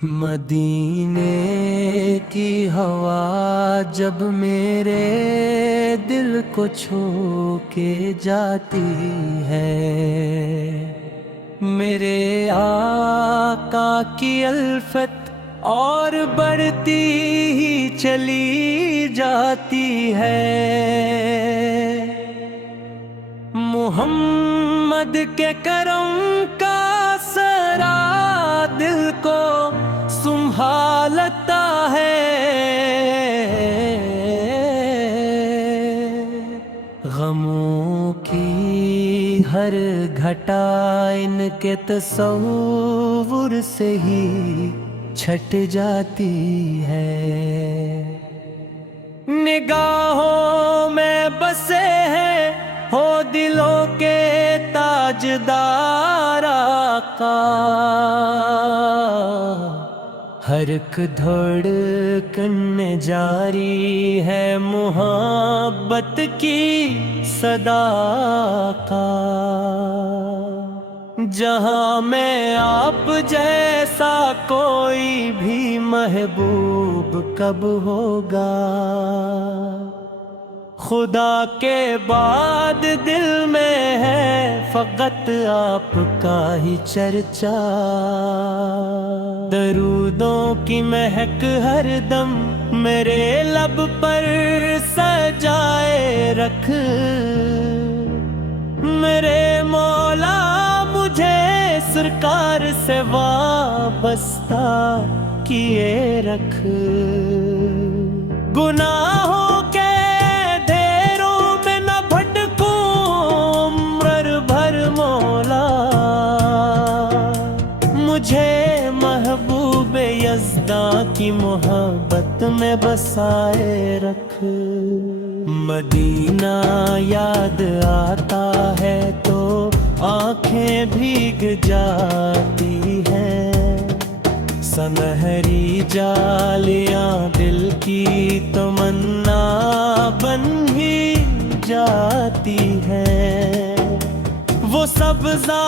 مدینے کی ہوا جب میرے دل کو چھو کے جاتی ہے، میرے آقا کی الفت اور بڑھتی ہی چلی جاتی ہے۔ محمد کے کرم کا سرا دل کو سنبھالتا ہے، غموں کی ہر گھٹا ان کے تصور سے ہی چھٹ جاتی ہے۔ نگاہوں میں بسے ہیں ہو دلوں کے تاجدار آقا، ہر ایک دھڑکن میں جاری ہے محبت کی صدا کا۔ جہاں میں آپ جیسا کوئی بھی محبوب کب ہوگا، خدا کے بعد دل میں ہے فقط آپ کا ہی چرچا۔ درودوں کی مہک ہر دم میرے لب پر سجائے رکھ، میرے مولا مجھے سرکار سے وابستہ کیے رکھ۔ گناہوں کے ڈھیروں میں نہ بھٹکوں عمر بھر مولا، مجھے محبوب یزداں کی محبت میں بسائے رکھ۔ مدینہ یاد آتا ہے تو آنکھیں بھیگ جاتی ہیں، سنہری جالیاں دل کی تمنا بن ہی جاتی ہیں۔ وہ سبزہ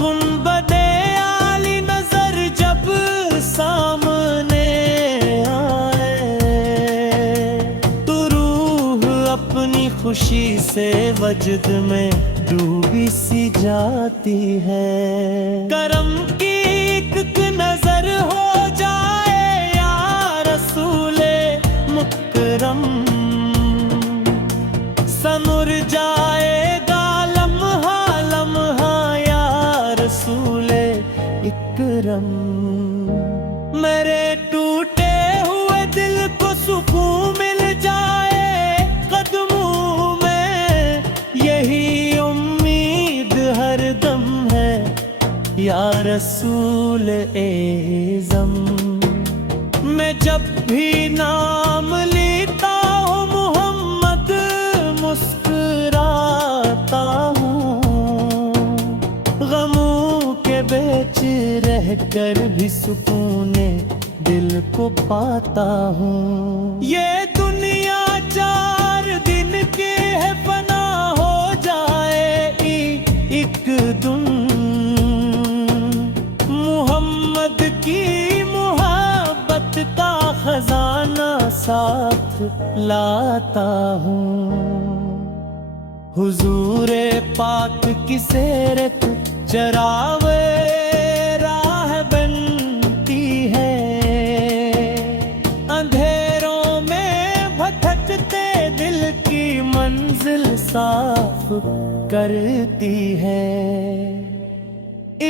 گنبدِ عالی نظر جب سامنے آئے تو روح اپنی خوشی سے وجد میں ڈوبی سی جاتی ہے۔ کرم کی ایک نظر ہو جائے یا رسول مکرم، سنور جائے گا لمحہ لمحہ یا رسول اکرم۔ میرے ٹوٹے ہوئے دل کو سکون مل جائے قدموں میں، یہی امید ہر دم ہے یا رسول اعظم۔ میں جب بھی نام لیتا ہوں محمد مسکراتا ہوں، غموں کے بیچ رہ کر بھی سکون دل کو پاتا ہوں۔ یہ دنیا 4 دن کی ہے فنا ہو جائے ایک دن، محمد کی محبت کا خزانہ ساتھ لاتا ہوں۔ حضور پاک کی سیرت چراغ راہ بنتی ہے، اندھیروں میں بھٹکتے دل کی منزل صاف کرتی ہے۔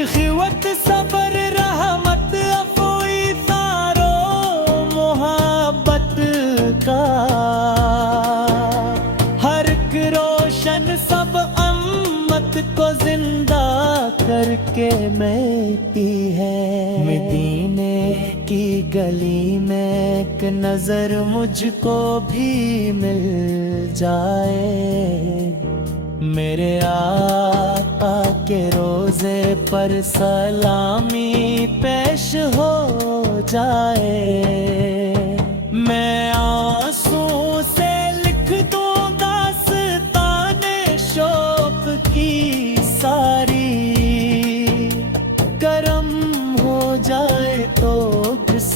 اخوت صبر رحمت افوی تارو محبت کا، ہر ایک روشن سب امت کو زندہ کر کے میتی ہے۔ مدینے کی گلی میں ایک نظر مجھ کو بھی مل جائے، میرے آقا کے روضے پر سلامی پیش ہو جائے، میں آنسوں سے لکھ دوں داستان شوق کی ساری، کرم ہو جائے تو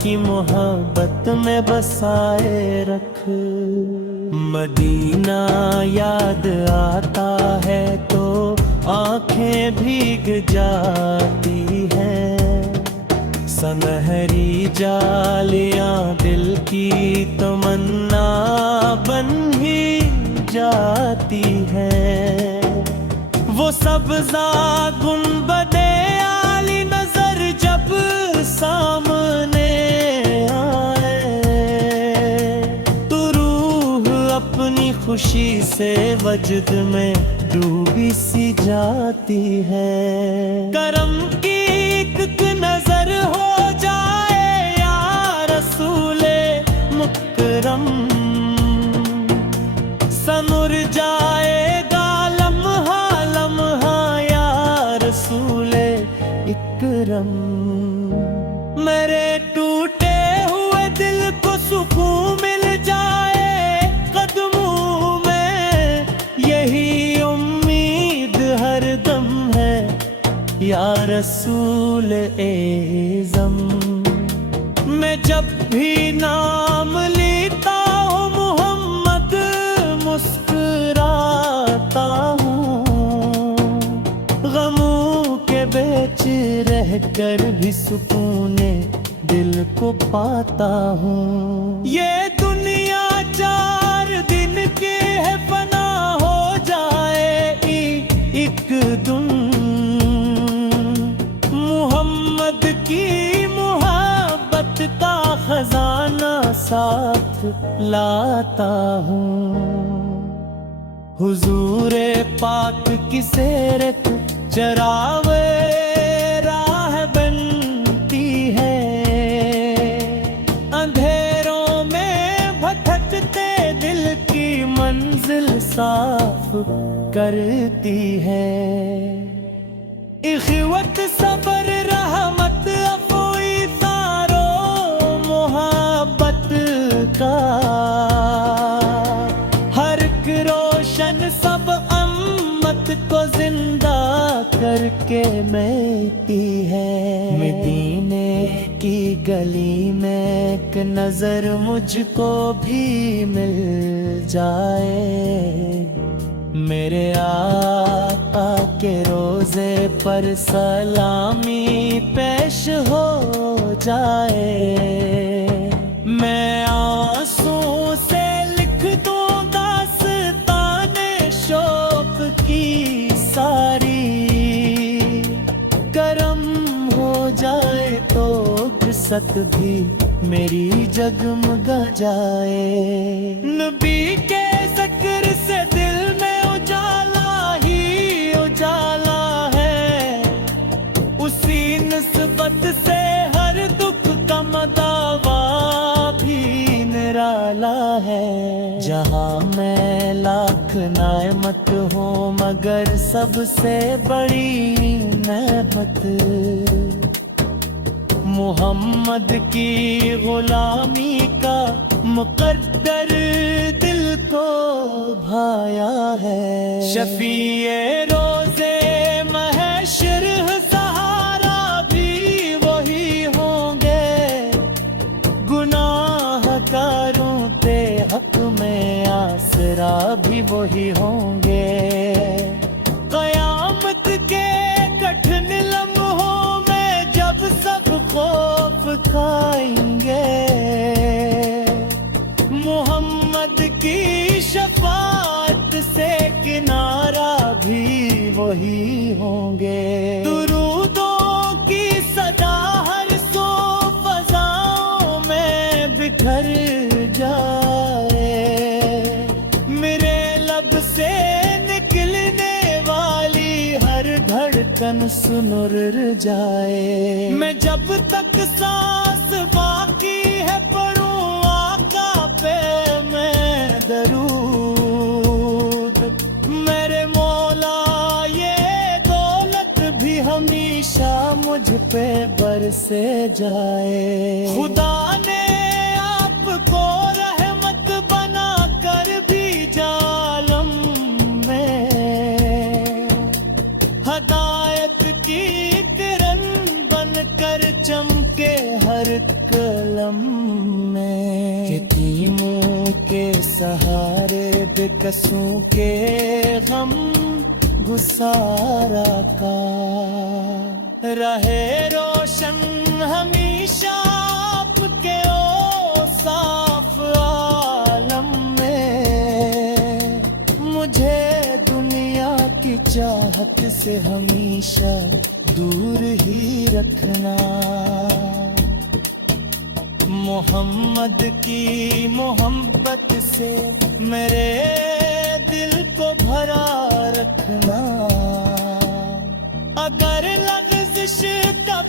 کی محبت میں بسائے رکھ۔ مدینہ یاد آتا ہے تو آنکھیں بھیگ جاتی ہیں، سنہری جالیاں دل کی تمنا بن ہی جاتی ہیں۔ وہ سبزہ گنبدِ عالی نظر جب سامنے آئے تو روح اپنی خوشی سے وجد میں ڈوبی سی جاتی ہے۔ کرم کی ایک نظر ہو جائے یا رسول مکرم، سنور جائے گا لمحہ لمحہ یا رسول اکرم۔ میرے ٹوٹے ہوئے دل کو سکون مل جائے قدموں میں، یہی امید ہر دم ہے یا رسول اعظم۔ میں جب بھی نام لیتا ہوں محمد مسکراتا ہوں، غموں کے بیچ رہ کر بھی سکون دل کو پاتا ہوں۔ یہ دنیا 4 دن کی ہے فنا ہو جائے ایک دن، محمد کی محبت کا خزانہ ساتھ لاتا ہوں۔ حضور پاک کی سیرت چراغ راہ بنتی ہے، اندھیروں میں بھٹکتے دل کی منزل صاف کرتی ہے۔ اخوت صبر رحمت افوی تارو محبت کا، ہر ایک روشن سب امت کو زندہ کر کے میتی ہے۔ مدینے کی گلی میں ایک نظر مجھ کو بھی مل جائے، میرے آقا کے روزے پر سلامی پیش ہو جائے، میں آنسوں سے لکھ دوں داستان شوق کی ساری، کرم ہو جائے تو قصت بھی میری جگمگا جائے۔ نبی کے ذکر سے دل میں اجالا ہی اجالا ہے، اسی نسبت سے ہر دکھ کا مداوا بھی نرالا ہے۔ جہاں میں لاکھ نعمت ہوں مگر سب سے بڑی نعمت محمد کی غلامی کا مقدر دل کو بھایا ہے۔ شفیع روزے محشر سہارا بھی وہی ہوں گے، گناہ کاروں کے حق میں آسرا بھی وہی ہوں گے۔ قیامت کے کٹھن لمحوں میں جب سب خوف کھائیں گے، محمد کی شفاعت سے کنارہ بھی وہی ہوں گے۔ درودوں کی صدا ہر سو فضاؤں میں بکھر جائے، میرے لب سے نکلنے والی ہر دھڑکن سنر جائے۔ میں جب تک سانس باقی ہے پڑھوں آقا پہ میں درود، میرے مولا یہ دولت بھی ہمیشہ مجھ پہ برسے جائے۔ خدا نے آپ کو رحمت بنا کر بھی جالم میں ہدایت کی کرن بن کر چمکے ہر کسوں کے غم گسارا کا رہے روشن ہمیشہ آپ کے اوصاف عالم میں مجھے دنیا کی چاہت سے ہمیشہ دور ہی رکھنا محمد کی محبت سے میرے دل کو بھرا رکھنا اگر لغزش کا